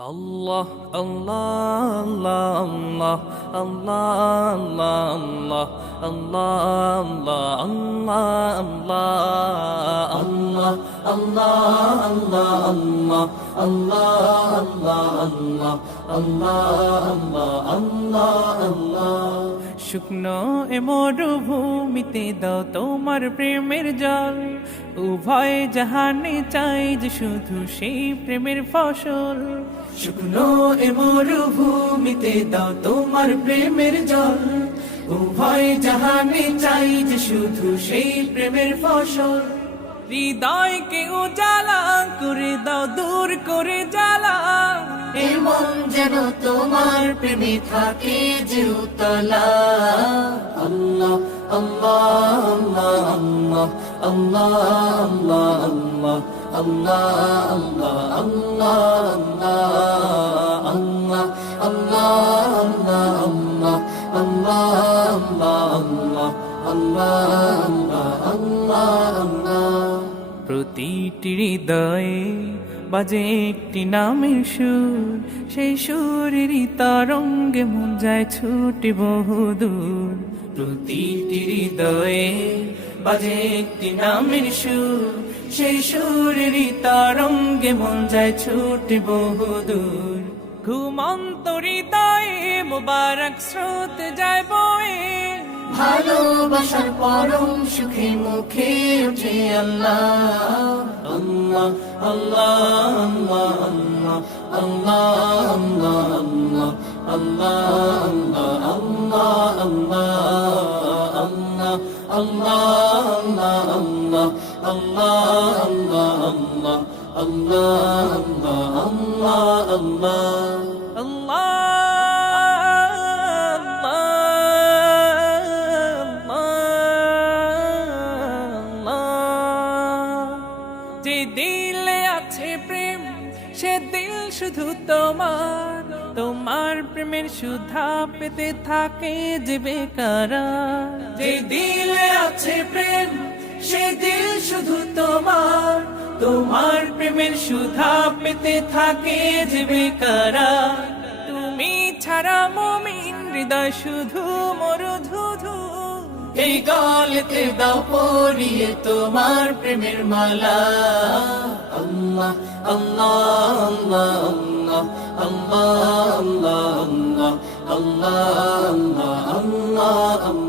আল্লাহ আল্লাহ আল্লাহ আল্লাহ আল্লাহ আল্লাহ আল্লাহ আল্লাহ আল্লাহ আল্লাহ আল্লাহ আল্লাহ আল্লাহ শুকনো এ মরুভূমিতে দাও তোমার প্রেমের জল উভয় জাহানে চাই যে শুধু সেই প্রেমের ফসল শুকনো এ মরুভূমিতে দাও তোমার প্রেমের জল উভয় জাহানে চাই যে শুধু সেই প্রেমের ফসল হৃদয়কে উজালা করে দাও দূর করে জ্বালা এমন যেন তোমার প্রেমে থাকে যে উতলা আল্লাহ আল্লাহ আল্লাহ আল্লাহ আল্লাহ আল্লাহ প্রতিটি হৃদয়ে বাজে একটি নামের সুর সেই সুরেরই তরঙ্গে মন যায় ছুটে বহুদূর প্রতিটি হৃদয়ে বাজে একটি নামের সুর সেই সুরেরই তরঙ্গে মন যায় ছুটে বহুদূর ঘুমন্ত হৃদয়ে মোবারক স্রোত যায় বয়ে ভালোবাসার পরম সুখে মুখে উঠে আল্লাহ আল্লাহ আল্লাহ আল্লাহ আল্লাহ যে দিলে আছে প্রেম সে দিল শুধু তোমার তোমার প্রেমের সুধা পেতে থাকে যে বেকারার যে দিলে আছে প্রেম সে দিল শুধু তোমার তোমার প্রেমের সুধা পেতে থাকে যে বেকারার তুমি ছাড়া মুমিন হৃদয় শুধু মরুধুধু এই গলেতে দাও পরিয়ে তোমার প্রেমের মালা আল্লাহ আল্লাহ আল্লাহ আল্লাহ আল্লাহ আল্লাহ আল্লাহ আল্লাহ